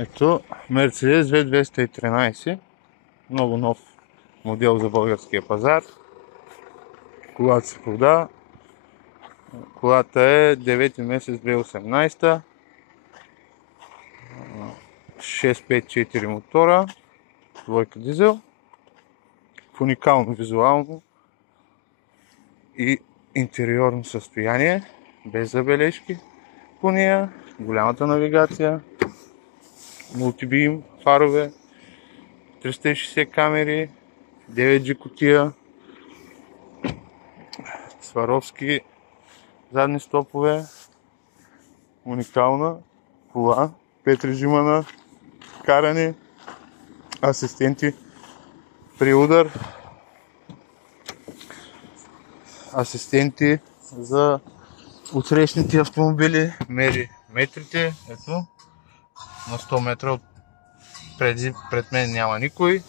Ето, Mercedes V213, много нов модел за българския пазар. Колата се продава. Колата е 9 месец 2018, 654 мотора, двойка дизел, в уникално визуално и интериорно състояние, без забележки по нея, голямата навигация, мултибим фарове, 360 камери, 9G кутия, Сваровски задни стопове, уникална кола, 5 режима на каране, асистенти при удар, асистенти за отсрещните автомобили, мери метрите, ето, на 100 метра пред мен няма никой.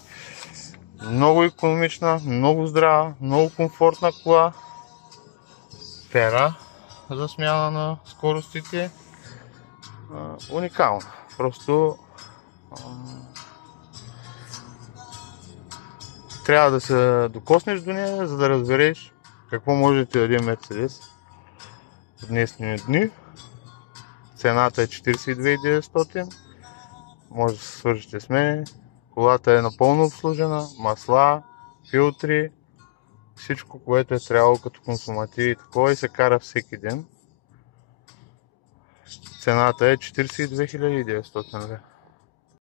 Много икономична, много здрава, много комфортна кола, пера за смяна на скоростите, уникална. Просто трябва да се докоснеш до нея, за да разбереш какво може да ти даде Мерцедес в днесни дни. Цената е 42 900, може да се свържете с мен. Колата е напълно обслужена, масла, филтри, всичко, което е трябвало като консумативи и такова, и се кара всеки ден. Цената е 42 900 лв.